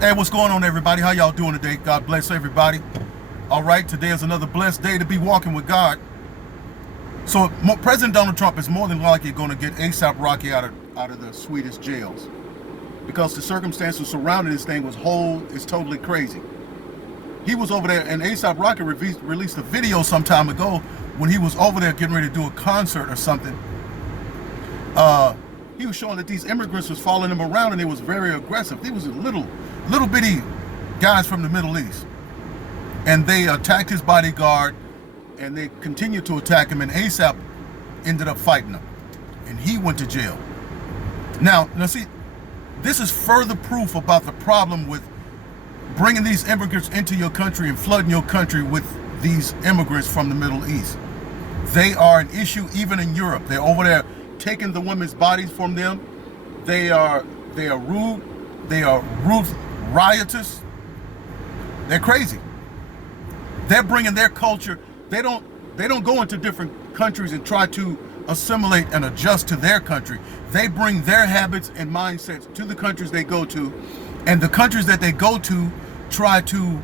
Hey, what's going on, everybody? How y'all doing today? God bless everybody. All right, today is another blessed day to be walking with God. So President Donald Trump is more than likely going to get ASAP Rocky out of the Swedish jails, because the circumstances surrounding this thing is totally crazy. He was over there, and ASAP Rocky released a video some time ago when he was over there getting ready to do a concert or something. He was showing that these immigrants was following him around, and they was very aggressive. They was little bitty guys from the Middle East, and they attacked his bodyguard, and they continued to attack him, and ASAP ended up fighting them, and he went to jail. Now see, this is further proof about the problem with bringing these immigrants into your country and flooding your country with these immigrants from the Middle East. They are an issue even in Europe. They're over there taking the women's bodies from them. They are rude. They are riotous. They're crazy. They're bringing their culture. They don't go into different countries and try to assimilate and adjust to their country. They bring their habits and mindsets to the countries they go to, and the countries that they go to try to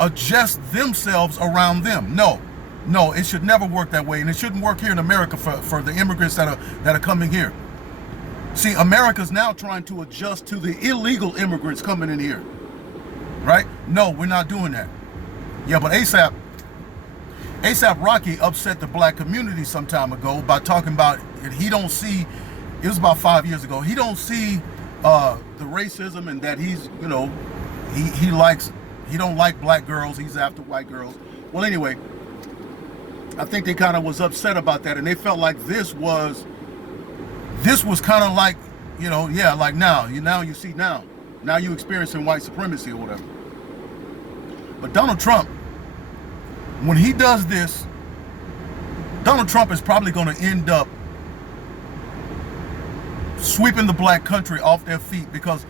adjust themselves around them. No, it should never work that way, and it shouldn't work here in America for the immigrants that are coming here. See, America's now trying to adjust to the illegal immigrants coming in here, right? No, we're not doing that. Yeah, but ASAP Rocky upset the black community some time ago by talking about it. He don't see, it was about 5 years ago, he don't see the racism, and that he's, he don't like black girls, he's after white girls. Well, anyway, I think they kind of was upset about that, and they felt like this was kind of like, like now you see now you experiencing white supremacy or whatever. But Donald Trump, when he does this, Donald Trump is probably going to end up sweeping the black country off their feet, because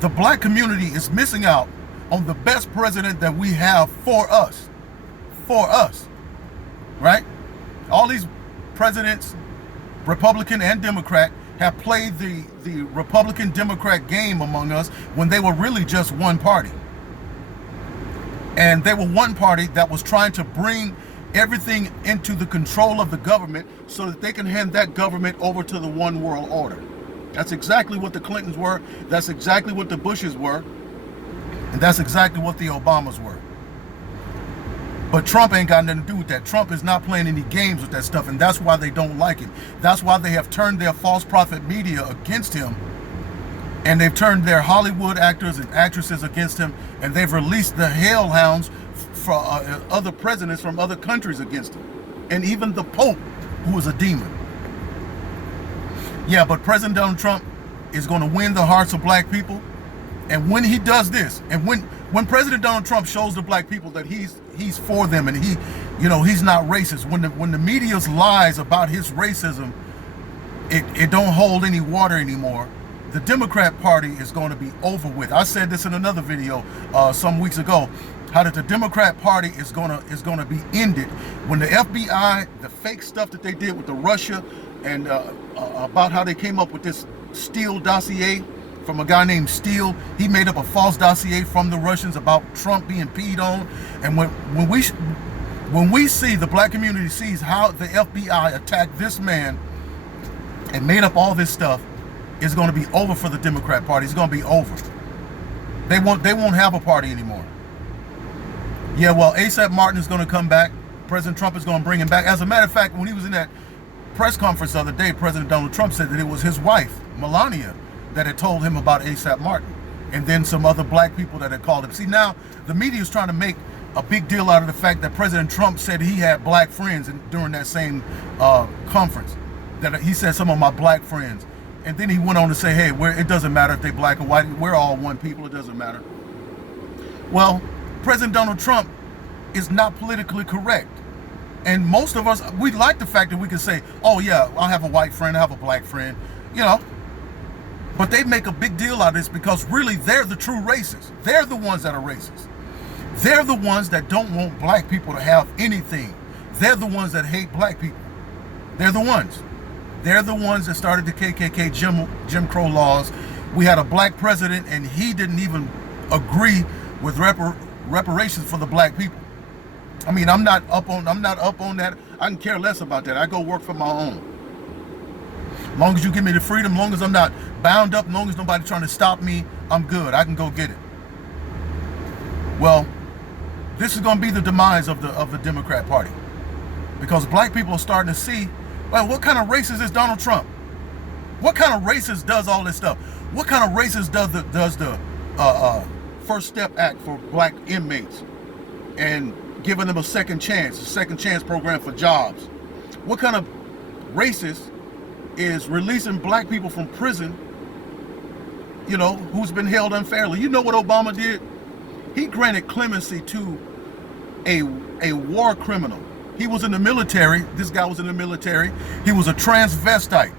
the black community is missing out on the best president that we have for us, right? All these presidents, Republican and Democrat, have played the Republican-Democrat game among us when they were really just one party. And they were one party that was trying to bring everything into the control of the government so that they can hand that government over to the one world order. That's exactly what the Clintons were. That's exactly what the Bushes were. And that's exactly what the Obamas were. But Trump ain't got nothing to do with that. Trump is not playing any games with that stuff, and that's why they don't like him. That's why they have turned their false prophet media against him, and they've turned their Hollywood actors and actresses against him, and they've released the hellhounds for other presidents from other countries against him, and even the Pope, who is a demon. Yeah, but President Donald Trump is going to win the hearts of black people, and when he does this, and when President Donald Trump shows the black people that he's for them, and he's not racist, when the media's lies about his racism, it don't hold any water anymore, the Democrat Party is going to be over with. I said this in another video some weeks ago, how that the Democrat Party is going to be ended when the FBI, the fake stuff that they did with the Russia, and about how they came up with this Steele dossier from a guy named Steele. He made up a false dossier from the Russians about Trump being peed on. And when we see, the black community sees how the FBI attacked this man and made up all this stuff, it's going to be over for the Democrat Party. It's going to be over. They won't have a party anymore. Yeah, well, ASAP Martin is going to come back. President Trump is going to bring him back. As a matter of fact, when he was in that press conference the other day, President Donald Trump said that it was his wife, Melania, that had told him about ASAP Martin, and then some other black people that had called him. See, now the media is trying to make a big deal out of the fact that President Trump said he had black friends during that same conference, that he said some of my black friends. And then he went on to say, hey, it doesn't matter if they're black or white, we're all one people, it doesn't matter. Well, President Donald Trump is not politically correct. And most of us, we like the fact that we can say, oh yeah, I have a white friend, I have a black friend, But they make a big deal out of this because really they're the true racists. They're the ones that are racist. They're the ones that don't want black people to have anything. They're the ones that hate black people. They're the ones. They're the ones that started the KKK Jim Crow laws. We had a black president, and he didn't even agree with reparations for the black people. I mean, I'm not up on that. I can care less about that. I go work for my own. As long as you give me the freedom, as long as I'm not bound up, as long as nobody's trying to stop me, I'm good. I can go get it. Well, this is going to be the demise of the Democrat Party, because black people are starting to see, well, what kind of racist is Donald Trump? What kind of racist does all this stuff? What kind of racist does the First Step Act for black inmates and giving them a second chance program for jobs? What kind of racist is releasing black people from prison, you know, who's been held unfairly? You know what Obama did? He granted clemency to a war criminal. He was in the military. This guy was in the military. He was a transvestite.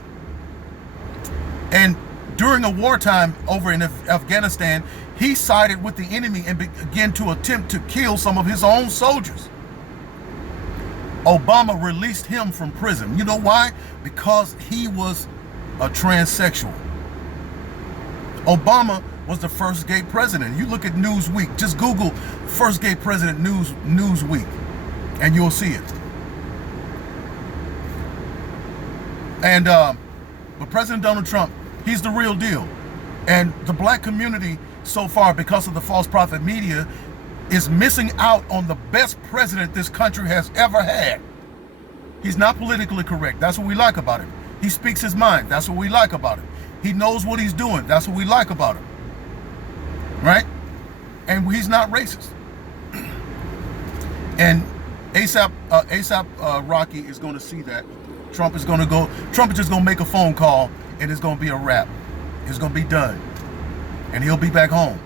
And during a wartime over in Afghanistan, he sided with the enemy and began to attempt to kill some of his own soldiers. Obama released him from prison. You know why? Because he was a transsexual. Obama was the first gay president. You look at Newsweek, just Google first gay president Newsweek, and you'll see it. And but President Donald Trump, he's the real deal. And the black community so far, because of the false prophet media, is missing out on the best president this country has ever had. He's not politically correct. That's what we like about him. He speaks his mind. That's what we like about him. He knows what he's doing. That's what we like about him. Right? And he's not racist. And ASAP Rocky is going to see that. Trump is just going to make a phone call, and it's going to be a wrap. It's going to be done. And he'll be back home.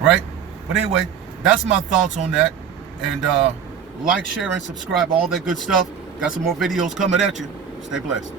Right? But anyway, that's my thoughts on that. And like, share, and subscribe, all that good stuff. Got some more videos coming at you. Stay blessed.